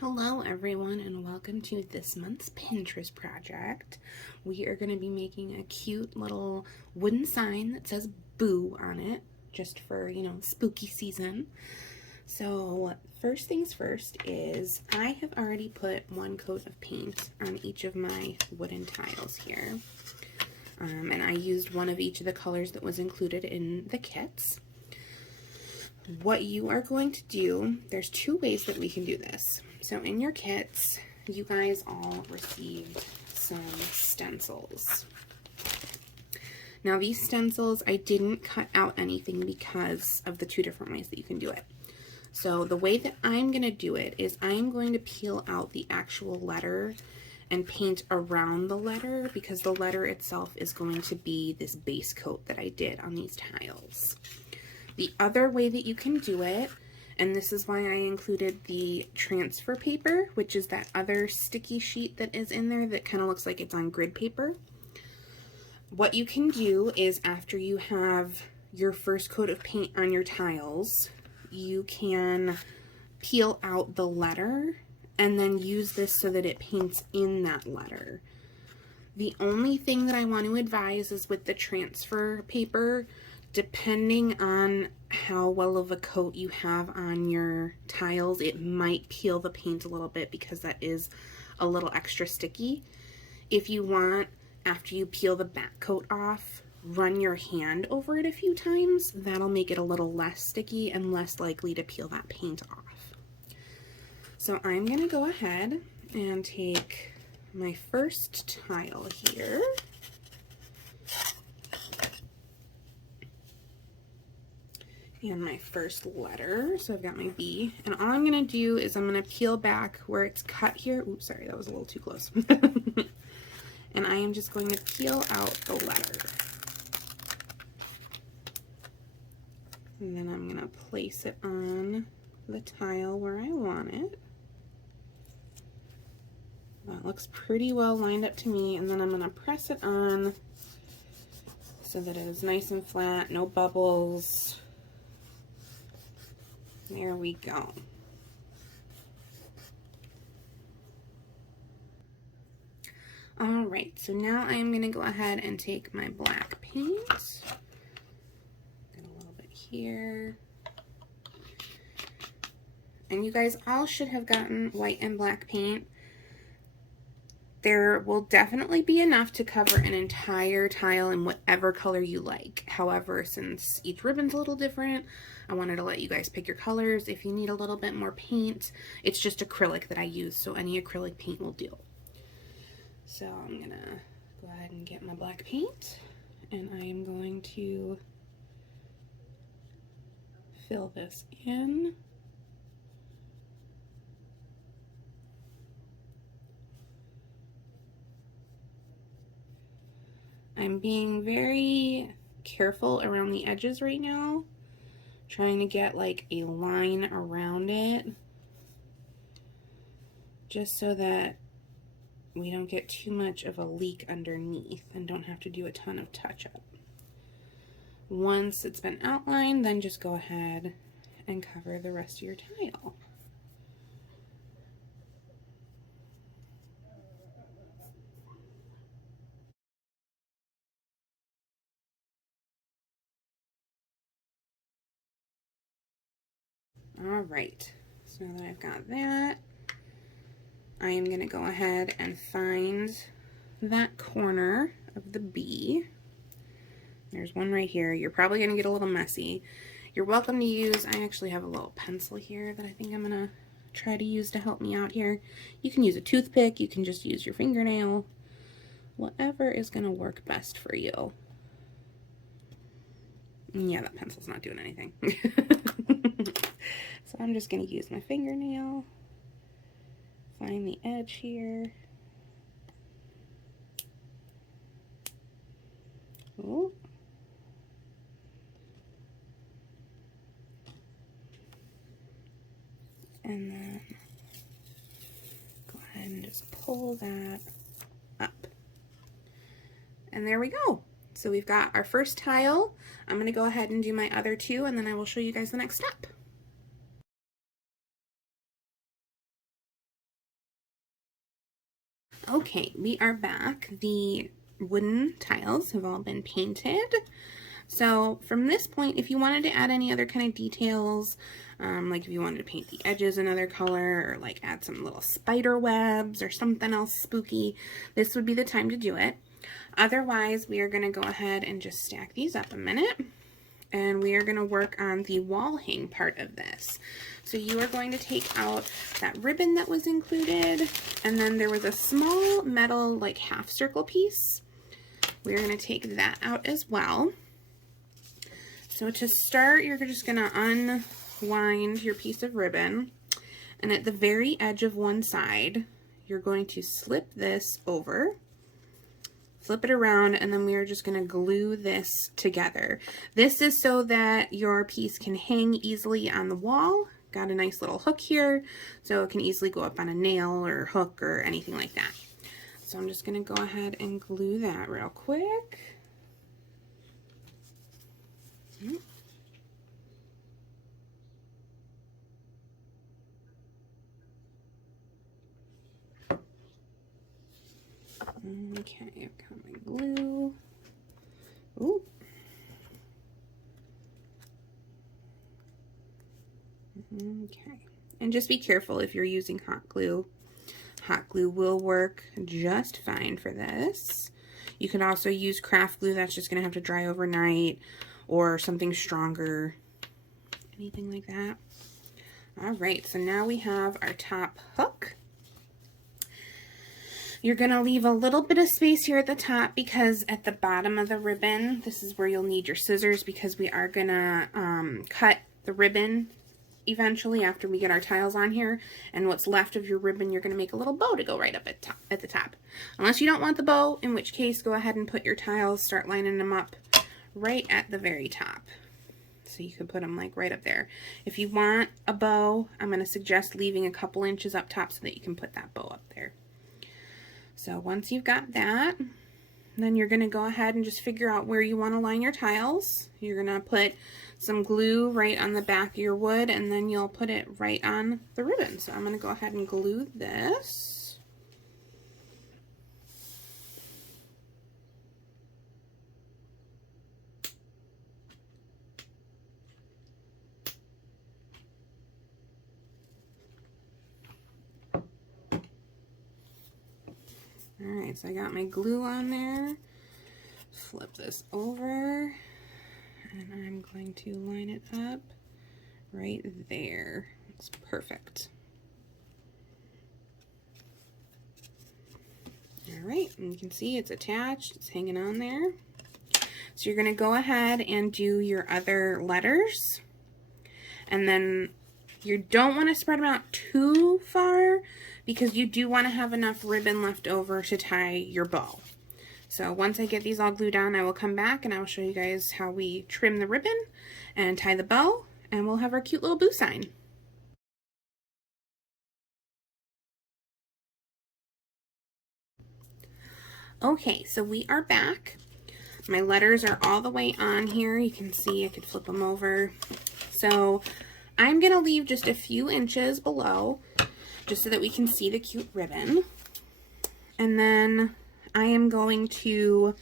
Hello everyone and welcome to this month's Pinterest project. We are going to be making a cute little wooden sign that says boo on it, just for, spooky season. So first things first is I have already put one coat of paint on each of my wooden tiles here. And I used one of each of the colors that was included in the kits. What you are going to do, there's two ways that we can do this. So in your kits, you guys all received some stencils. Now these stencils, I didn't cut out anything because of the two different ways that you can do it. So the way that I'm going to do it is I'm going to peel out the actual letter and paint around the letter, because the letter itself is going to be this base coat that I did on these tiles. The other way that you can do it, and this is why I included the transfer paper, which is that other sticky sheet that is in there that kind of looks like it's on grid paper. What you can do is after you have your first coat of paint on your tiles, you can peel out the letter and then use this so that it paints in that letter. The only thing that I want to advise is with the transfer paper, depending on how well of a coat you have on your tiles, it might peel the paint a little bit because that is a little extra sticky. If you want, after you peel the back coat off, run your hand over it a few times. That'll make it a little less sticky and less likely to peel that paint off. So I'm going to go ahead and take my first tile here. And my first letter. So I've got my B. And all I'm going to do is I'm going to peel back where it's cut here. Oops, sorry, that was a little too close. And I am just going to peel out the letter. And then I'm going to place it on the tile where I want it. That looks pretty well lined up to me. And then I'm going to press it on so that it is nice and flat, no bubbles. There we go. All right, so now I'm going to go ahead and take my black paint. Get a little bit here. And you guys all should have gotten white and black paint. There will definitely be enough to cover an entire tile in whatever color you like. However, since each ribbon's a little different, I wanted to let you guys pick your colors. If you need a little bit more paint, it's just acrylic that I use, so any acrylic paint will do. So I'm gonna go ahead and get my black paint, and I am going to fill this in. I'm being very careful around the edges right now, trying to get like a line around it, just so that we don't get too much of a leak underneath and don't have to do a ton of touch-up. Once it's been outlined, then just go ahead and cover the rest of your tile. All right, so now that I've got that, I am going to go ahead and find that corner of the B. There's one right here. You're probably going to get a little messy. You're welcome to use, I actually have a little pencil here that I think I'm going to try to use to help me out here. You can use a toothpick, you can just use your fingernail, whatever is going to work best for you. Yeah, that pencil's not doing anything. So I'm just going to use my fingernail, find the edge here. Oh. And then go ahead and just pull that up. And there we go. So we've got our first tile. I'm going to go ahead and do my other two, and then I will show you guys the next step. Okay, we are back. The wooden tiles have all been painted. So from this point, if you wanted to add any other kind of details, like if you wanted to paint the edges another color or like add some little spider webs or something else spooky, this would be the time to do it. Otherwise, we are going to go ahead and just stack these up a minute. And we are going to work on the wall hang part of this. So you are going to take out that ribbon that was included, and then there was a small metal like half circle piece. We're going to take that out as well. So to start, you're just going to unwind your piece of ribbon, and at the very edge of one side, you're going to slip this over. Flip it around, and then we are just going to glue this together. This is so that your piece can hang easily on the wall. Got a nice little hook here, so it can easily go up on a nail or hook or anything like that. So I'm just going to go ahead and glue that real quick. Okay, I've got my glue. Ooh. Okay, and just be careful if you're using hot glue. Hot glue will work just fine for this. You can also use craft glue that's just gonna have to dry overnight, or something stronger, anything like that. All right, so now we have our top hook. You're going to leave a little bit of space here at the top because at the bottom of the ribbon, this is where you'll need your scissors because we are going to cut the ribbon eventually after we get our tiles on here. And what's left of your ribbon, you're going to make a little bow to go right up at the top. Unless you don't want the bow, in which case go ahead and put your tiles, start lining them up right at the very top. So you could put them like right up there. If you want a bow, I'm going to suggest leaving a couple inches up top so that you can put that bow up there. So once you've got that, then you're going to go ahead and just figure out where you want to line your tiles. You're going to put some glue right on the back of your wood, and then you'll put it right on the ribbon. So I'm going to go ahead and glue this. Alright, so I got my glue on there. Flip this over, and I'm going to line it up right there. It's perfect. Alright, and you can see it's attached, it's hanging on there. So you're going to go ahead and do your other letters, and then you don't want to spread them out too far because you do want to have enough ribbon left over to tie your bow. So once I get these all glued on, I will come back and I will show you guys how we trim the ribbon and tie the bow, and we'll have our cute little boo sign. Okay, so we are back. My letters are all the way on here. You can see I could flip them over. So I'm going to leave just a few inches below just so that we can see the cute ribbon. And then I am going to,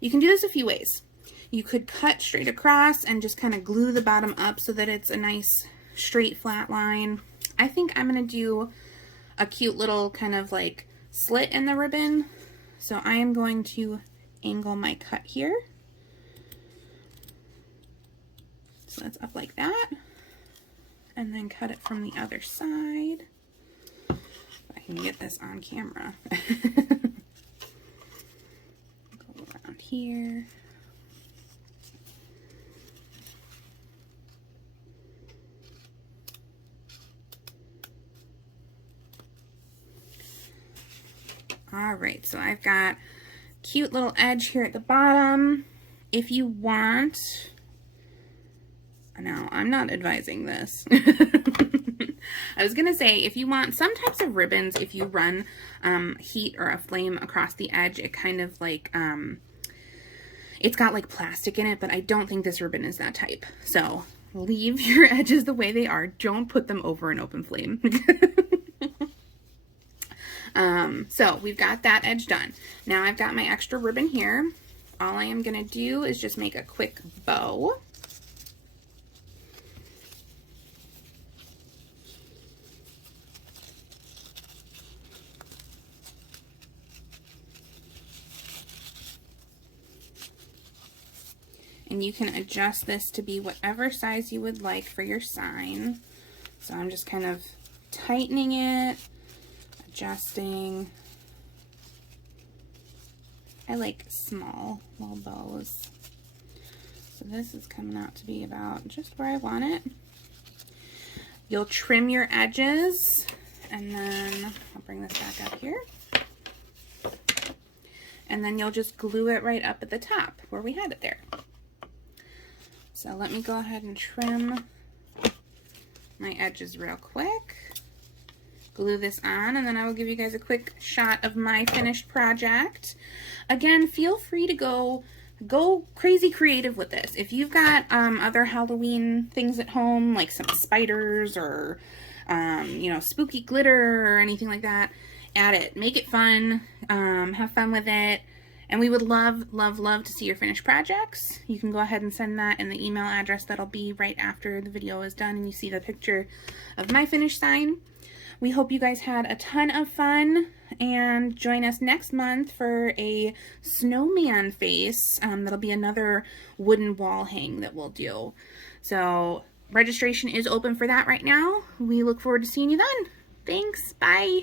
you can do this a few ways. You could cut straight across and just kind of glue the bottom up so that it's a nice straight flat line. I think I'm going to do a cute little kind of like slit in the ribbon. So I am going to angle my cut here. So that's up like that. And then cut it from the other side. If I can get this on camera. Go around here. Alright, so I've got cute little edge here at the bottom. If you want, no, I'm not advising this. I was gonna say, if you want some types of ribbons, if you run heat or a flame across the edge, it kind of like, it's got like plastic in it, but I don't think this ribbon is that type. So leave your edges the way they are. Don't put them over an open flame. So we've got that edge done. Now I've got my extra ribbon here. All I am going to do is just make a quick bow. And you can adjust this to be whatever size you would like for your sign. So I'm just kind of tightening it, adjusting. I like small little bows. So this is coming out to be about just where I want it. You'll trim your edges, and then I'll bring this back up here. And then you'll just glue it right up at the top where we had it there. So let me go ahead and trim my edges real quick. Glue this on, and then I will give you guys a quick shot of my finished project. Again, feel free to go crazy creative with this. If you've got other Halloween things at home, like some spiders or you know, spooky glitter or anything like that, add it. Make it fun. Have fun with it. And we would love, love, love to see your finished projects. You can go ahead and send that in the email address that'll be right after the video is done and you see the picture of my finished sign. We hope you guys had a ton of fun, and join us next month for a snowman face. That'll be another wooden wall hang that we'll do. So registration is open for that right now. We look forward to seeing you then. Thanks. Bye.